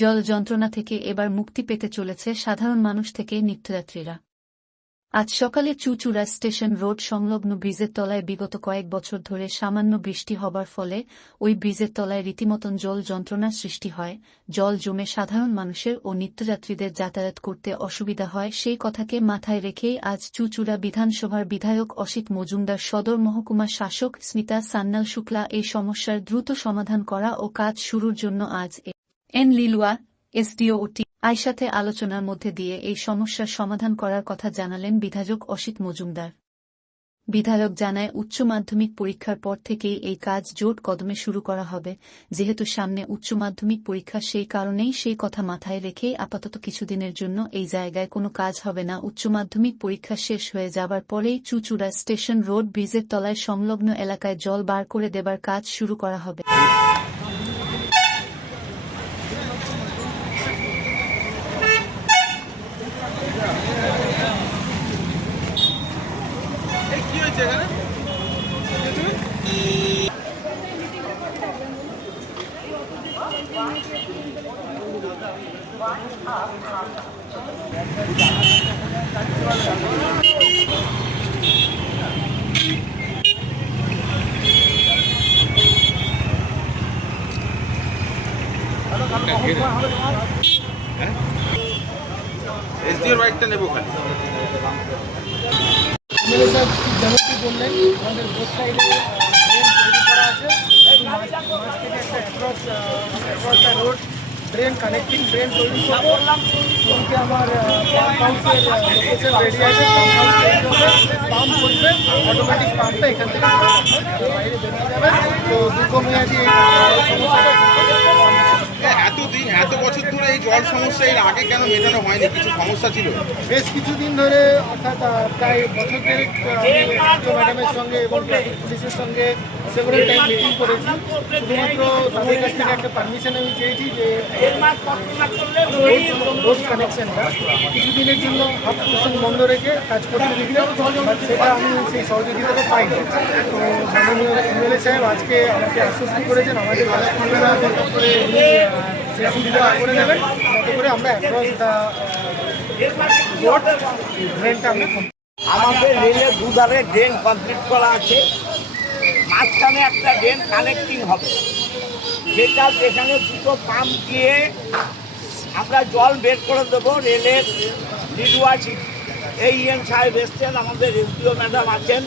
জল যন্ত্রণা থেকে এবার মুক্তি পেতে চলেছে সাধারণ মানুষ থেকে নিত্যযাত্রীরা। আজ সকালে চুঁচুড়া স্টেশন রোড সংলগ্ন ব্রিজের তলায় বিগত কয়েক বছর ধরে সামান্য বৃষ্টি হবার ফলে ওই ব্রিজের তলায় রীতিমতন জল যন্ত্রণার সৃষ্টি হয়। জল জমে সাধারণ মানুষের ও নিত্যযাত্রীদের যাতায়াত করতে অসুবিধা হয়, সেই কথাকে মাথায় রেখেই আজ চুঁচুড়া বিধানসভার বিধায়ক অসিত মজুমদার, সদর মহকুমা শাসক স্মিতা সান্যাল শুক্লা এই সমস্যার দ্রুত সমাধান করা ও কাজ শুরুর জন্য আজ এন লিলুয়া এসডিও ও টিআই সাথে আলোচনার মধ্যে দিয়ে এই সমস্যার সমাধান করার কথা জানালেন বিধায়ক অসিত মজুমদার। বিধায়ক জানায়, উচ্চ মাধ্যমিক পরীক্ষার পর থেকেই এই কাজ জোর কদমে শুরু করা হবে। যেহেতু সামনে উচ্চ মাধ্যমিক পরীক্ষা, সেই কারণেই সেই কথা মাথায় রেখেই আপাতত কিছুদিনের জন্য এই জায়গায় কোনো কাজ হবে না। উচ্চ মাধ্যমিক পরীক্ষা শেষ হয়ে যাবার পরেই চুঁচুড়া স্টেশন রোড ব্রিজের তলায় সংলগ্ন এলাকায় জল বার করে দেবার কাজ শুরু করা হবে। এসডিওর বাইকটা নেবো খালি। যেমনটি বললেন, আমাদের বোথ সাইডে ড্রেন তৈরি করা আছে। মাঝ থেকে একটা across road drain connecting drain তৈরি করবো। এমনকি আমার পাম্প হাউসের লোকেশন রেডি আছে। পাম্প করবে, অটোমেটিক পাম্পটা এখান থেকে বাইরে বেরিয়ে যাবে। তো দীর্ঘমেয়াদী এত বছর ধরে এই জল সমস্যা এর আগে কেন মেটানো হয়নি? কিছু সমস্যা ছিল বেশ কিছুদিন ধরে, অর্থাৎ প্রায় বছর দেড়েক ম্যাডামের সঙ্গে এবং ট্রাফিক পুলিশের সঙ্গে সেভারেল টাইম মিটিং করেছি। শুধুমাত্র তাদের কাছ থেকে একটা পারমিশন আমি চেয়েছি যে রোড কানেকশনটা কিছুদিনের জন্য হাফ পোর্শন বন্ধ রেখে কাজ করতে দিতে, সেটা আমি সেই সহযোগিতাটা পাই। তো মাননীয় এমএলএ সাহেব আজকে আমাকে আশ্বস্ত করেছেন আমাদের করে সেই সুবিধা করে দেবেন, যাতে করে আমরা অ্যাক্রস দ্য রোড ড্রেনটা আমরা। আমাদের রেলের দুধারে ড্রেন কমপ্লিট করা আছে, মাঝখানে একটা ড্রেন কানেক্টিং হবে, যেটা যেখানে দুটো পাম্প দিয়ে আমরা জল বের করে দেবো। রেলের লিডুয়ার এইএন সাহেব এসছেন, আমাদের এসডিও ম্যাডাম আছেন,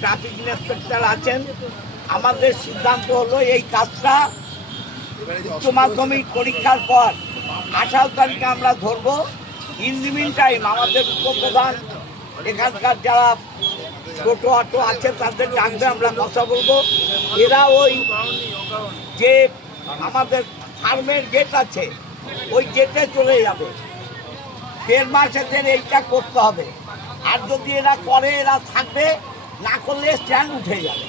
ট্রাফিক ইন্সপেক্টর আছেন। আমাদের সিদ্ধান্ত হলো এই কাজটা উচ্চ মাধ্যমিক পরীক্ষার পর 28 তারিখে আমরা ধরবো। ইন দি মিন টাইম আমাদের উপপ্রধান, এখানকার যারা টোটো অটো আছে তাদের ডাকবে, আমরা কথা বলবো। এরা ওই যে আমাদের ফার্মের গেট আছে ওই গেটে চলে যাবে। 1.5 মাস এদের এইটা করতে হবে। আর যদি এরা করে, এরা থাকবে, না করলে স্ট্যান্ড উঠে যাবে।